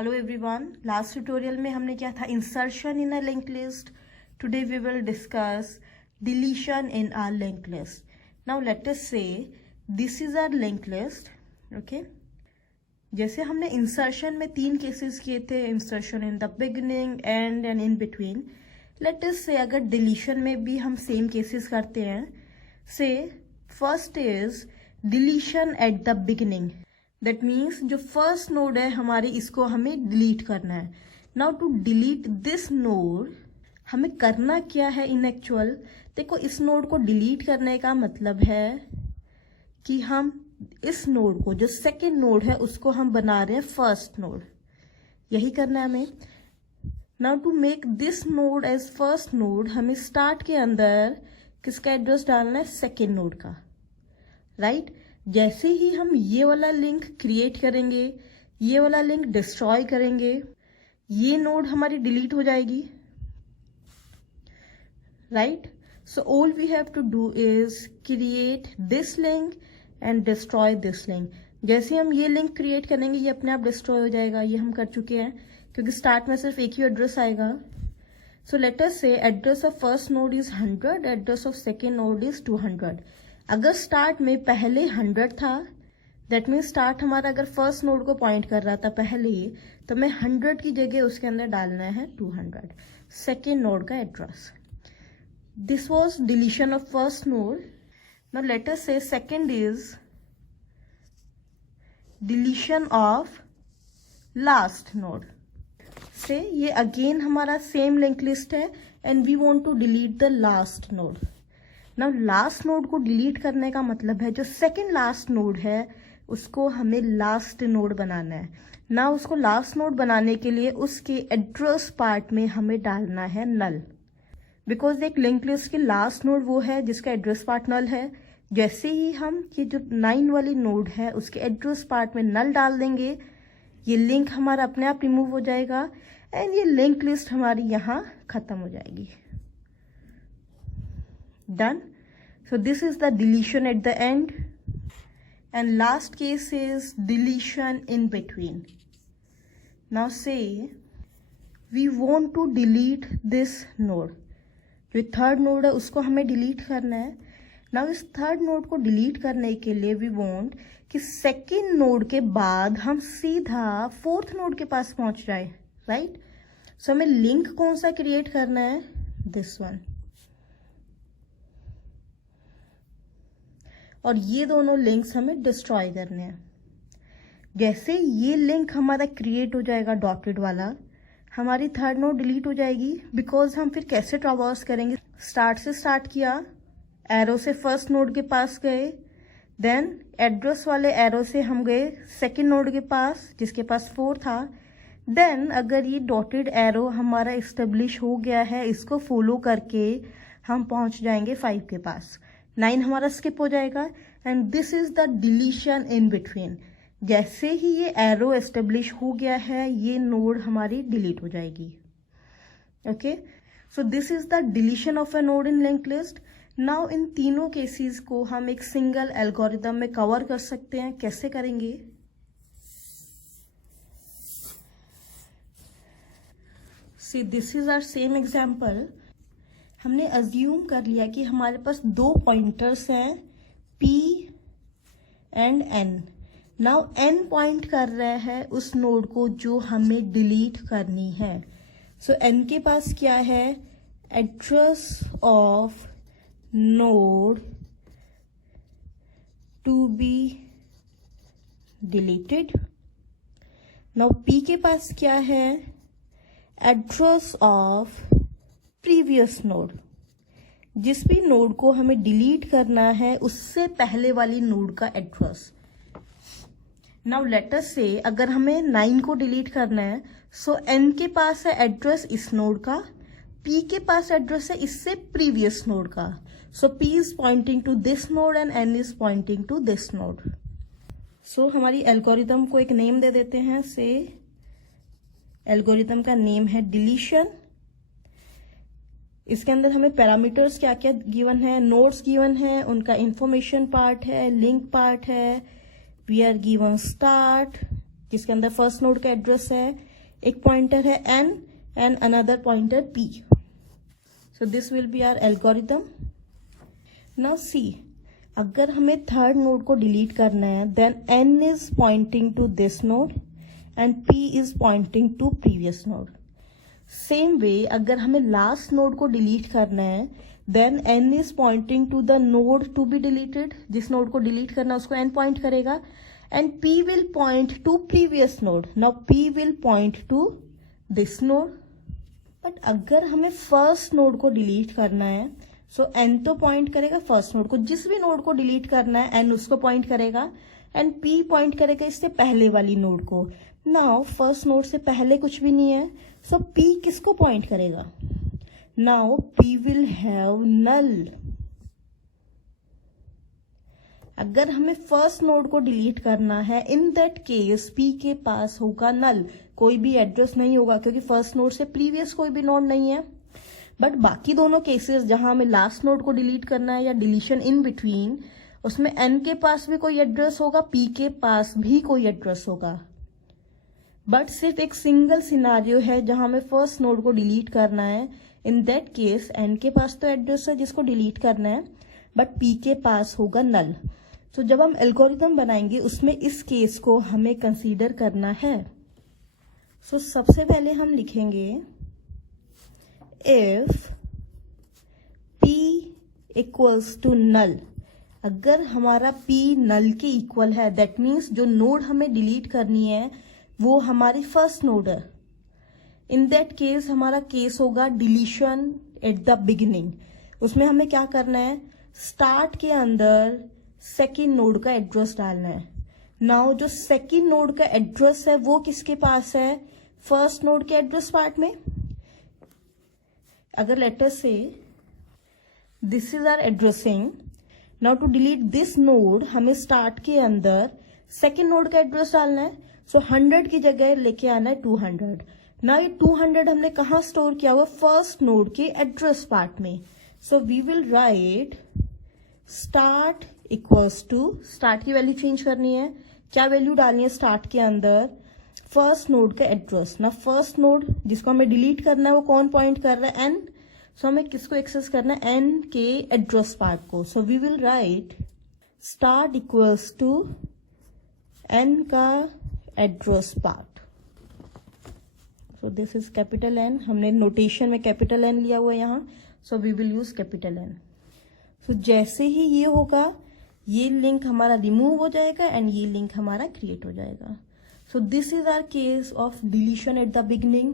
Hello everyone, last tutorial में हमने क्या था, insertion in a link list. Today we will discuss deletion in our link list. Now let us say this is our link list. Okay, जैसे हमने insertion में 3 cases किए थे, insertion in the beginning, end in between. Let us say अगर deletion में भी हम same cases करते हैं. Say first is deletion at the beginning. That means जो फर्स्ट नोड है हमारे, इसको हमें डिलीट करना है. Now to delete this node हमें करना क्या है इन एक्चुअल. देखो, इस नोड को डिलीट करने का मतलब है कि हम इस नोड को, जो सेकेंड नोड है, उसको हम बना रहे हैं फर्स्ट नोड. यही करना है हमें. Now to make this node as first node, हमें स्टार्ट के अंदर किसका एड्रेस डालना है, सेकेंड नोड का. राइट. जैसे ही हम ये वाला लिंक क्रिएट करेंगे, ये वाला लिंक डिस्ट्रॉय करेंगे, ये नोड हमारी डिलीट हो जाएगी. Right. So all we have to do is create this link and destroy this link. जैसे हम ये लिंक क्रिएट करेंगे, ये अपने आप डिस्ट्रॉय हो जाएगा. ये हम कर चुके हैं क्योंकि स्टार्ट में सिर्फ एक ही एड्रेस आएगा. सो लेट अस से address of first node is 100, address of second node is 200. अगर स्टार्ट में पहले 100 था, दैट मीन्स स्टार्ट हमारा अगर फर्स्ट नोड को पॉइंट कर रहा था पहले ही, तो मैं 100 की जगह उसके अंदर डालना है 200, सेकेंड नोड का address. This was deletion of first node. Now let us say second is deletion of last node. Say ये अगेन हमारा सेम लिंक लिस्ट है and we want to delete the last node. Now last node को delete करने का मतलब है जो second last node है उसको हमें लास्ट नोड बनाना है. ना उसको लास्ट नोड बनाने के लिए उसके एड्रेस पार्ट में हमें डालना है नल. बिकॉज एक लिंक लिस्ट की लास्ट नोड वो है जिसका एड्रेस पार्ट नल है. जैसे ही हम ये जो 9 वाली नोड है उसके एड्रेस पार्ट में नल डाल देंगे, ये लिंक हमारा अपने आप रिमूव हो जाएगा एंड ये लिंक लिस्ट हमारी यहाँ खत्म हो जाएगी. Done. So this is the deletion at the end, and last case is deletion in between. Now say we want to delete this node. जो थर्ड नोड है उसको हमें डिलीट करना है. Now इस थर्ड नोड को डिलीट करने के लिए we want कि सेकेंड नोड के बाद हम सीधा फोर्थ नोड के पास पहुंच जाए. राइट. सो हमें लिंक कौन सा क्रिएट करना है, दिस वन. और ये दोनों लिंक्स हमें डिस्ट्रॉय करने हैं. जैसे ये लिंक हमारा क्रिएट हो जाएगा डॉटेड वाला, हमारी थर्ड नोड डिलीट हो जाएगी. बिकॉज हम फिर कैसे ट्रावर्स करेंगे, स्टार्ट से स्टार्ट किया, एरो से फर्स्ट नोड के पास गए, देन एड्रेस वाले एरो से हम गए सेकेंड नोड के पास जिसके पास 4 था. देन अगर ये डॉटेड एरो हमारा इस्टेब्लिश हो गया है, इसको फॉलो करके हम पहुंच जाएंगे 5 के पास. 9 हमारा स्किप हो जाएगा and this is the deletion in between. जैसे ही ये एरो एस्टेब्लिश हो गया है, ये नोड हमारी डिलीट हो जाएगी. Okay, so this is the deletion of a node in link list. Now in तीनों केसेस को हम एक सिंगल एल्गोरिथम में कवर कर सकते हैं. कैसे करेंगे, see this is our same example. हमने अज्यूम कर लिया कि हमारे पास 2 पॉइंटर्स हैं, P and N. Now N point कर रहा है उस नोड को जो हमें डिलीट करनी है. सो N के पास क्या है, address of node to be deleted. Now P के पास क्या है, एड्रेस ऑफ प्रीवियस नोड. जिस भी नोड को हमें डिलीट करना है उससे पहले वाली नोड का address. Now let us say अगर हमें 9 को डिलीट करना है, सो N के पास है एड्रेस इस नोड का, P के पास एड्रेस है इससे प्रीवियस नोड का. So P is pointing to this node and N is pointing to this node. So हमारी एल्गोरिथम को एक नेम दे देते हैं. से एल्गोरिथम का नेम है डिलीशन. इसके अंदर हमें पैरामीटर्स क्या क्या गिवन है, नोड्स गिवन है, उनका इंफॉर्मेशन पार्ट है, लिंक पार्ट है. वी आर गिवन स्टार्ट जिसके अंदर फर्स्ट नोड का एड्रेस है, एक पॉइंटर है n and another pointer p. So this will be our algorithm. Now see, अगर हमें थर्ड नोड को डिलीट करना है then n is pointing to this node and p is pointing to previous node. Same way अगर हमें last node को delete करना है then n is pointing to the node to be deleted. जिस node को delete करना है उसको n पॉइंट करेगा and p will point two previous node. Now p will point two this node. But अगर हमें फर्स्ट नोड को delete करना है सो n तो पॉइंट करेगा फर्स्ट नोड को. जिस भी नोड को डिलीट करना है n उसको पॉइंट करेगा एंड p पॉइंट करेगा इससे पहले वाली नोड को. नाउ फर्स्ट नोड से पहले कुछ भी नहीं है सो p किसको पॉइंट करेगा? नाउ p विल हैव नल. अगर हमें फर्स्ट नोड को डिलीट करना है इन दैट केस p के पास होगा नल. कोई भी एड्रेस नहीं होगा क्योंकि फर्स्ट नोड से प्रीवियस कोई भी नोड नहीं है. बट बाकी दोनों केसेस जहां हमें लास्ट नोड को डिलीट करना है या डिलीशन इन बिटवीन, उसमें n के पास भी कोई एड्रेस होगा, p के पास भी कोई एड्रेस होगा. बट सिर्फ एक सिंगल सिनारियो है जहां हमें फर्स्ट नोड को डिलीट करना है. इन दैट केस n के पास तो एड्रेस है जिसको डिलीट करना है बट p के पास होगा नल. तो जब हम एल्गोरिथम बनाएंगे उसमें इस केस को हमें कंसीडर करना है. सो सबसे पहले हम लिखेंगे if p equals to null. अगर हमारा p नल के इक्वल है दैट मीन्स जो नोड हमें डिलीट करनी है वो हमारी फर्स्ट नोड है. इन दैट केस हमारा केस होगा डिलीशन एट द बिगिनिंग. उसमें हमें क्या करना है, स्टार्ट के अंदर सेकेंड नोड का एड्रेस डालना है. नाउ जो सेकेंड नोड का एड्रेस है वो किसके पास है? फर्स्ट नोड के एड्रेस पार्ट में. अगर let us say this is our addressing. Now to delete this node हमें स्टार्ट के अंदर सेकेंड नोड का एड्रेस डालना है. सो 100 की जगह लेके आना है 200. ना ये 200 हमने कहा स्टोर किया हुआ? फर्स्ट नोड के एड्रेस पार्ट में. So we will write start equals to, start की वैल्यू चेंज करनी है. क्या वैल्यू डालनी है स्टार्ट के अंदर? फर्स्ट नोड का एड्रेस. ना फर्स्ट नोड जिसको हमें डिलीट करना है वो कौन पॉइंट कर रहा है? n. सो हमें किसको एक्सेस करना है? n के एड्रेस पार्ट को. So we will write start equals to n का address part. So this is capital N. हमने नोटेशन में कैपिटल N लिया हुआ है यहाँ. So we will use capital N. So जैसे ही ये होगा ये लिंक हमारा रिमूव हो जाएगा एंड ये लिंक हमारा क्रिएट हो जाएगा. So this is our case of deletion at the beginning.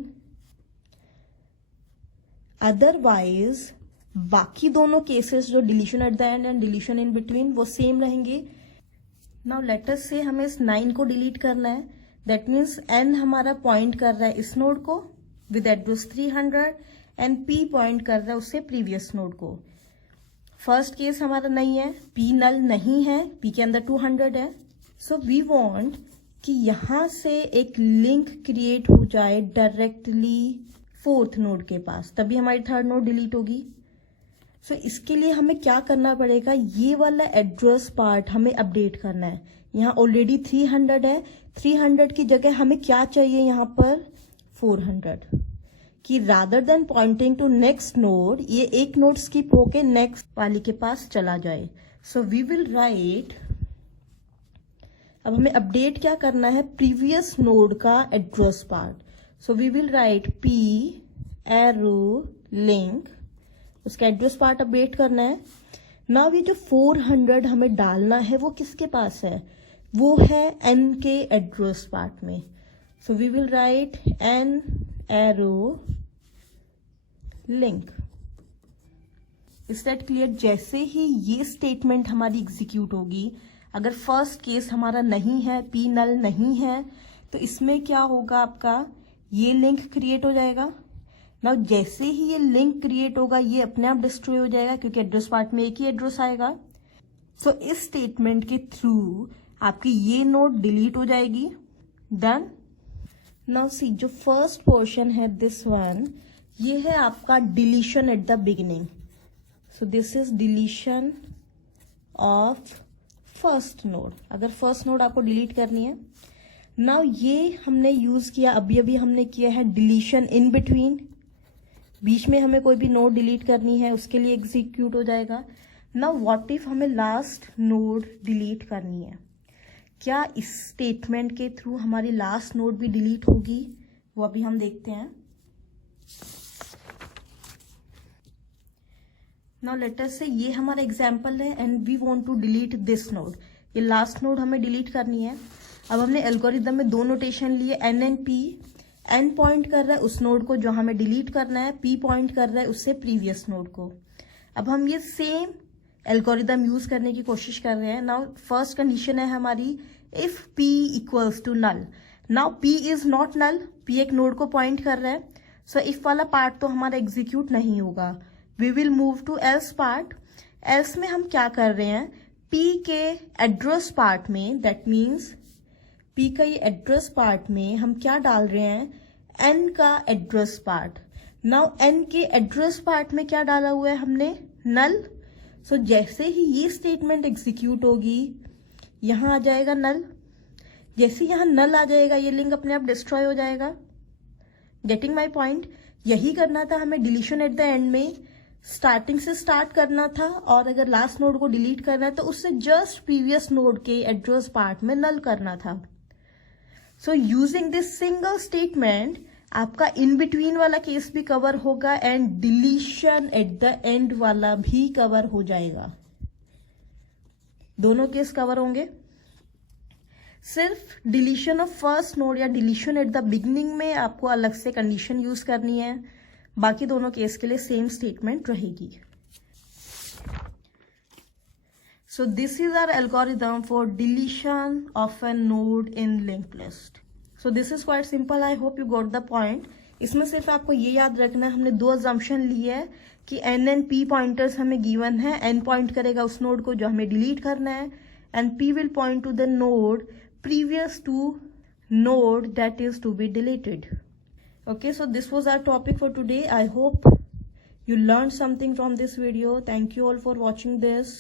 Otherwise बाकी दोनों केसेस जो deletion at the end and deletion in between वो सेम रहेंगे. नाउ लेट अस से हमें इस 9 को डिलीट करना है. दैट मीन्स n हमारा पॉइंट कर रहा है इस नोड को with address 300 and p point कर रहा है उससे प्रीवियस नोड को. फर्स्ट केस हमारा नहीं है, p नल नहीं है, p के अंदर 200 है. सो वी वांट कि यहां से एक लिंक क्रिएट हो जाए डायरेक्टली फोर्थ नोड के पास, तभी हमारी थर्ड नोड डिलीट होगी. सो इसके लिए हमें क्या करना पड़ेगा, ये वाला एड्रेस पार्ट हमें अपडेट करना है. यहाँ ऑलरेडी 300 है, 300 की जगह हमें क्या चाहिए यहाँ पर 400, कि rather than pointing to next node ये एक नोड स्किप होके नेक्स्ट वाली के पास चला जाए. सो वी विल राइट, अब हमें अपडेट क्या करना है, प्रीवियस नोड का address part. So we will write p arrow link, उसका एड्रेस पार्ट अपडेट करना है. नाउ ये जो 400 हमें डालना है वो किसके पास है, वो है n के एड्रेस पार्ट में. So we will write n arrow link. Is that clear? जैसे ही ये स्टेटमेंट हमारी एग्जीक्यूट होगी, अगर फर्स्ट केस हमारा नहीं है, p नल नहीं है, तो इसमें क्या होगा आपका, ये लिंक क्रिएट हो जाएगा. नाउ जैसे ही ये लिंक क्रिएट होगा ये अपने आप डिस्ट्रॉय हो जाएगा क्योंकि एड्रेस पार्ट में एक ही एड्रेस आएगा. सो इस स्टेटमेंट के थ्रू आपकी ये नोड डिलीट हो जाएगी. डन. नाउ सी, जो फर्स्ट पोर्शन है दिस वन, ये है आपका deletion at the beginning. So this is deletion of first node. अगर फर्स्ट नोड आपको डिलीट करनी है. नाउ ये हमने यूज किया, अभी हमने किया है डिलीशन इन बिटवीन, बीच में हमें कोई भी नोड डिलीट करनी है उसके लिए एग्जीक्यूट हो जाएगा। नाउ व्हाट इफ हमें लास्ट नोड डिलीट करनी है, क्या इस स्टेटमेंट के थ्रू हमारी लास्ट नोड भी डिलीट होगी, वो अभी हम देखते हैं। नाउ लेट अस से ये हमारा एग्जांपल है and we want to delete this node, ये लास्ट नोड हमें डिलीट करनी है। अब हमने एल्गोरिदम में दो नोटेशन लिए, N and P. N point कर रहा है उस नोड को जो हमें डिलीट करना है, पी पॉइंट कर रहा है उससे प्रीवियस नोड को। अब हम ये सेम एल्गोरिदम यूज करने की कोशिश कर रहे हैं। नाउ फर्स्ट कंडीशन है हमारी if P equals to null. Now P is not null, P एक नोड को पॉइंट कर रहा है, सो इफ वाला पार्ट तो हमारा एग्जीक्यूट नहीं होगा। We will move to else part. Else में हम क्या कर रहे हैं, पी के एड्रेस पार्ट में, दैट मीन्स पी का ये एड्रेस पार्ट में हम क्या डाल रहे हैं, एन का एड्रेस पार्ट। नाउ एन के एड्रेस पार्ट में क्या डाला हुआ है हमने, नल। सो जैसे ही ये स्टेटमेंट एग्जीक्यूट होगी यहां आ जाएगा नल। जैसे यहां नल आ जाएगा ये लिंक अपने आप डिस्ट्रॉय हो जाएगा। गेटिंग माई पॉइंट, यही करना था हमें डिलीशन एट द एंड में, स्टार्टिंग से स्टार्ट करना था और अगर लास्ट नोड को डिलीट करना है तो उससे जस्ट प्रीवियस नोड के एड्रेस पार्ट में नल करना था। So using this single statement आपका इन बिटवीन वाला केस भी कवर होगा and deletion at the and वाला भी कवर हो जाएगा, दोनों केस कवर होंगे। सिर्फ डिलीशन ऑफ फर्स्ट नोड या डिलीशन एट द बिगिनिंग में आपको अलग से कंडीशन यूज करनी है, बाकी दोनों केस के लिए सेम स्टेटमेंट रहेगी। So this is our algorithm for deletion of a node in linked list. So this is quite simple. I hope you got the point. इसमें सिर्फ आपको ये याद रखना है हमने दो assumption ली है कि n and p pointers हमें given है, n point करेगा उस node को जो हमें delete करना है and p will point to the node previous to node that is to be deleted. Okay, so this was our topic for today. I hope you learned something from this video. Thank you all for watching this.